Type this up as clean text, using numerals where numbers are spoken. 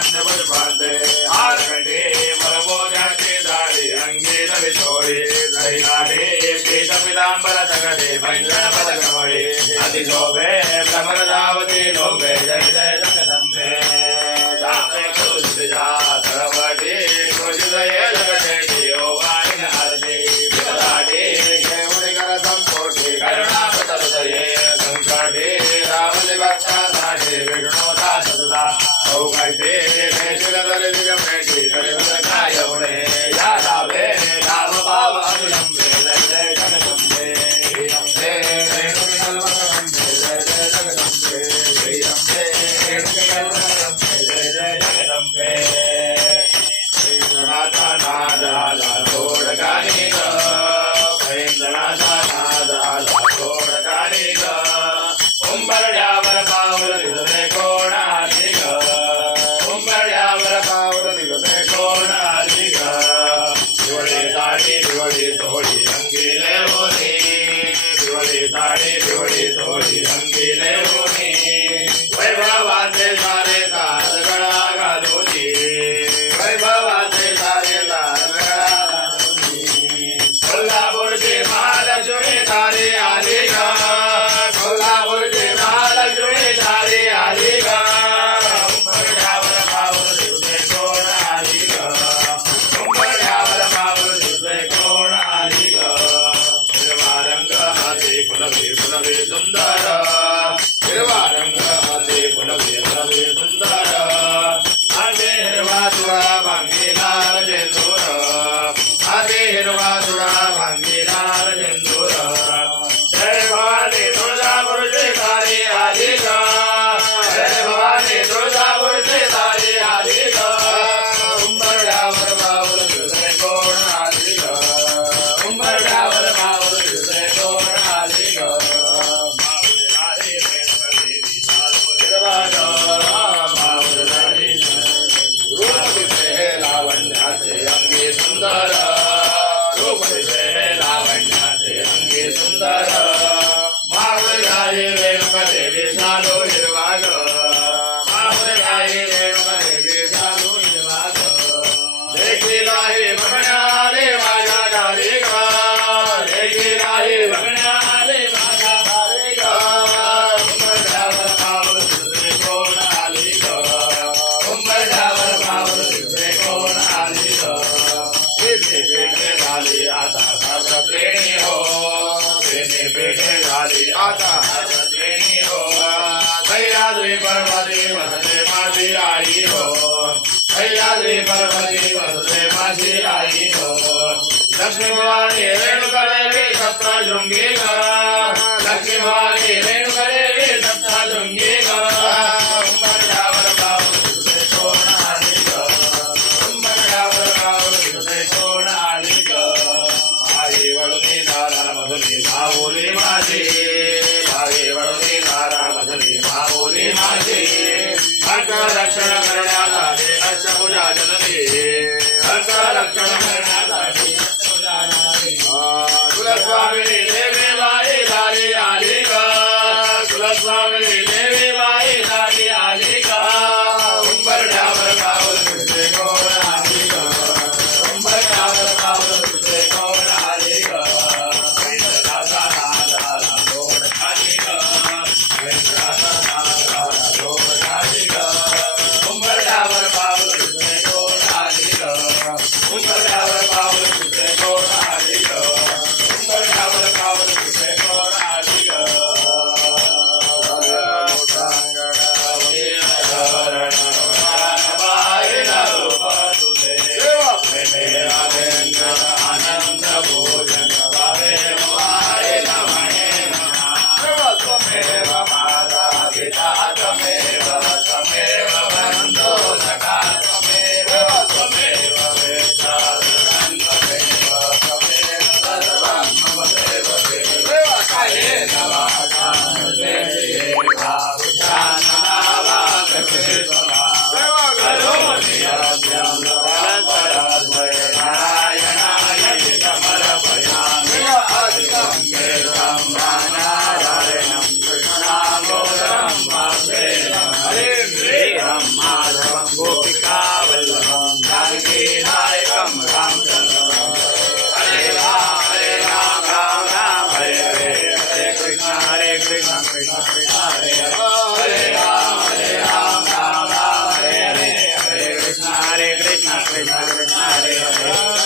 लावण्य पुष्पांते हारकंठे वरमोजाचे दाढे अंगे नवे चोळे दैनाडे पीठ पितांबर तगडे भंजन पदकमळे अतिशोभे भ्रमरधावते लोभे जय जय जगदंबे सापे कुरुजा सरवटे कृषिदये जगदेवी ओवाइन आरती विदाडे केवळे कर संपोटे करुणापतरुदये संकटे रावण भक्तानाथे विष्णुता सदा औकटे मेशिलदर दिगमेटी करिवल कायवणे या लाभे लाभ भाव अविलंबे जय जय जगदंबे अंबे रेणुकल्पकंबे जय जय जगदंबे अंबे रेणुकल्पकंबे जय जय जगदंबे नाथा नादा तोडकानी ग नाथा नादा तोडकानी ग उंबरड्यावर पाऊल दिसते कोणाची ग उंबरड्यावर पाऊल दिसते कोणाची ग दिवळी साडी दिवळी तोडी रंगीले होती दिवळी साडी दिवळी तोडी रंगीले होती वैभवाचे सारे साज गळा घालूची वैभवाचे सारे साज गळा घालूची कोल्हापूरची महालक्ष्मी तारी आली ग कोल्हापूरची महालक्ष्मी तारी आली ग उंबरड्यावर पाऊल दिसते कोण आली ग उंबरड्यावर पाऊल दिसते कोण आली ग हिरवा रंग हाती फुलवे फुलवे सुंदर हिरवा रंग हाती फुलवे फुलवे सुंदर हाते हिरवा तुळा भांगीदार झेंडूर हाते हिरवा तुळा भांगीदार झेंडूर जय भवानी तुळजापूरची तारी आली ग जय भवानी तुळजापूरची तारी आली ग उंबरड्यावर पाऊल दिसते कोण आली ग उंबरड्यावर पाऊल दिसते कोण आली ग माऊली रेणुकादेवी चालो हिरवा ग माऊली रूप दिसे लावण्याचे अंगी सुंदर रूप दिसे लावण्याचे अंगी सुंदर माऊली रेणुकादेवी चालो हिरवा ग माऊली रेणुकादेवी चालो हिरवा ग देखीलाही बघण्याले माझ्या दारी ग देखीलाही बघण्याले माझ्या दारी ग उंबरड्यावर पाऊल दिसते कोण आली ग उंबरड्यावर पाऊल दिसते कोण आली ग पेटे पेटे झाली आता श्रेणी हो पेटे पेटे झाली आता श्रेणी हो सह्याद्री पर्वती वसते माझी आई हो सह्याद्री पर्वती वसते माझी आई हो लक्ष्मी भवानी रेणुकादेवी सप्तशृंगी ग लक्ष्मी भवानी रेणुकादेवी सप्तशृंगी ग उंबरड्यावर पाऊल दिसते कोण आली ग उंबरड्यावर पाऊल दिसते कोण आली ग आई वळुनी दारा मधुरी माऊली माझी आई वळुनी दारा मधुरी माऊली माझी भक्त रक्षण करण्यासाठी अष्टभुजा जननी भक्त रक्षण करण्यासाठी अष्टभुजा जननी कुलस्वामिनी देवी बाई दारी आली ग कृष्ण कृष्ण हरे हरे